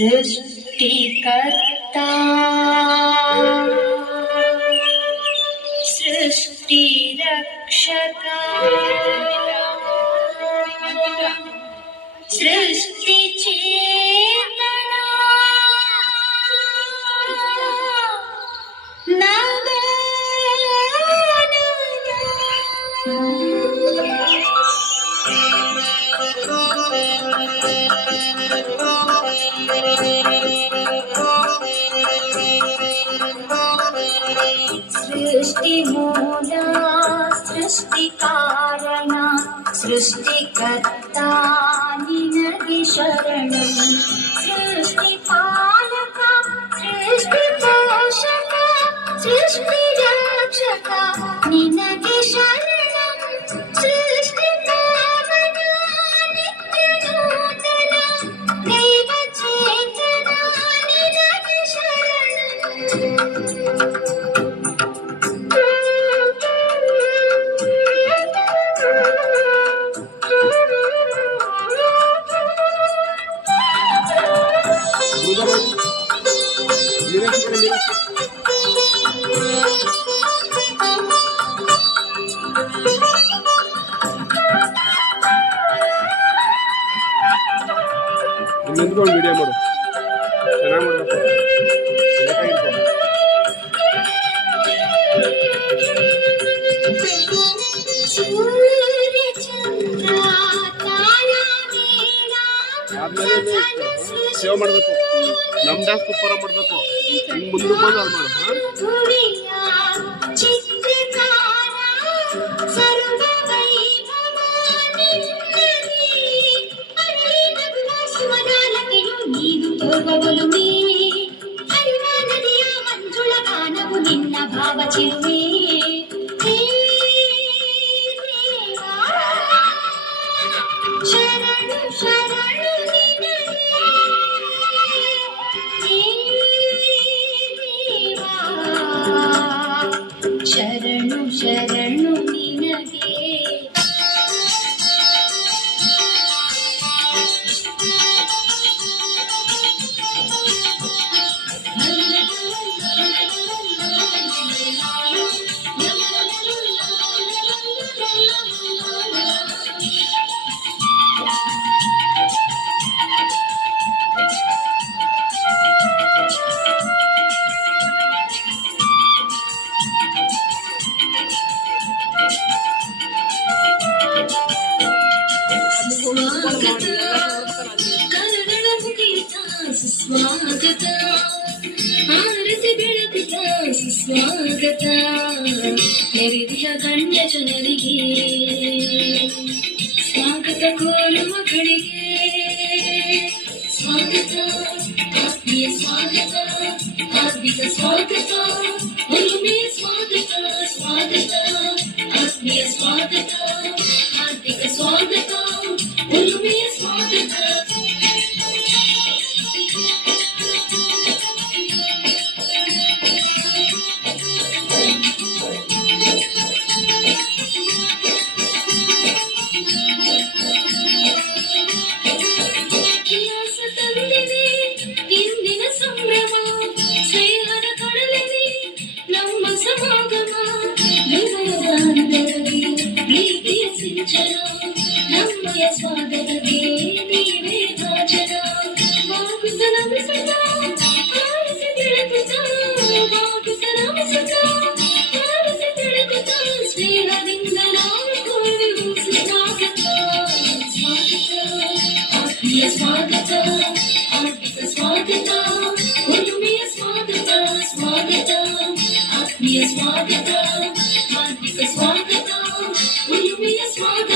सृष्टिकर्ता सृष्टिरक्षका सृष्टिचेतना नमो सृष्टिमूला सृष्टिकारण सृष्टिकर्ता निनगे शरणं सृष्टिपालक सृष्टिपोषक सृष्टिरक्षक निनगे शरणं सृष्टिपावन नित्यनूतन देवचेतना निनगे शरणं ನಿಂತ್ಕೊಂಡು ವಿಡಿಯೋ ಮಾಡು ಚೆನ್ನಾಗಿ ಮಾಡಬೇಕು ಆದ್ಮೇಲೆ ಸೇವ್ ಮಾಡಬೇಕು ನಮ್ಮ ಡ್ಯಾನ್ಸ್ ಸೂಪರ್ ಮಾಡಬೇಕು ಹಿಂಗೆ ಮುಂದೆ ಬಂದು ಅದು ಮಾಡು ಮಂಜುಳ ಗಾನವು ನಿನ್ನ ಭಾವ ಚಿರುವೆ ಶರಣು ಶರಣು ಶರಣು ಶರಣು ನಿನಗೆ ಸ್ವಾಗತ ಆರತಿ ಬೆಳಗುತ್ತ ಸ್ವಾಗತ ನೆರೆದಿಯ ಗಣ್ಯ ಜನರಿಗೆ ಸ್ವಾಗತ ಕೋರುವ ಕಡೆಗೆ ಸ್ವಾಗತ ಆತ್ಮೀಯ ಸ್ವಾಗತ ಹಾರ್ದಿಕ ಸ್ವಾಗತ ಒಲುಮೆಯ ಸ್ವಾಗತ ಸ್ವಾಗತ ಆತ್ಮೀಯ ಸ್ವಾಗತ ಹಾರ್ದಿಕ ಸ್ವಾಗತ ಒಲುಮೆಯ ಸ್ವಾಗತ ಇಂದಿನ ಸಂಭ್ರಮ ಸ್ನೇಹದ ಕಡಲಲ್ಲಿ ನಮ್ಮ ಸಮಾಗಮ ಪ್ರೀತಿಯ ಸಿಂಚನ ನಮ್ಮಯ ಸ್ವಾಗತಕ್ಕೆ ನೀವೇ ಭಾಜನ ಮಾಗುತ್ತ ನಮಿಸುತ್ತ ಆರಿಸಿ ಬೆಳಗುತ್ತ ಮಾಗುತ್ತ ನಮಿಸುತ್ತ ಆರಿಸಿ ಬೆಳಗುತ್ತ ಸ್ನೇಹದಿಂದ ನಾವು ಕೋರುವೆವು ಸ್ವಾಗತ ಸ್ವಾಗತ ಆತ್ಮೀಯ ಸ್ವಾಗತ ಹಾರ್ದಿಕ ಸ್ವಾಗತ ಒಲುಮೆಯ ಸ್ವಾಗತ ಸ್ವಾಗತ ಆತ್ಮೀಯ ಸ್ವಾಗತ ಹಾರ್ದಿಕ ಸ್ವಾಗತ ಒಲುಮೆಯ ಸ್ವಾಗತ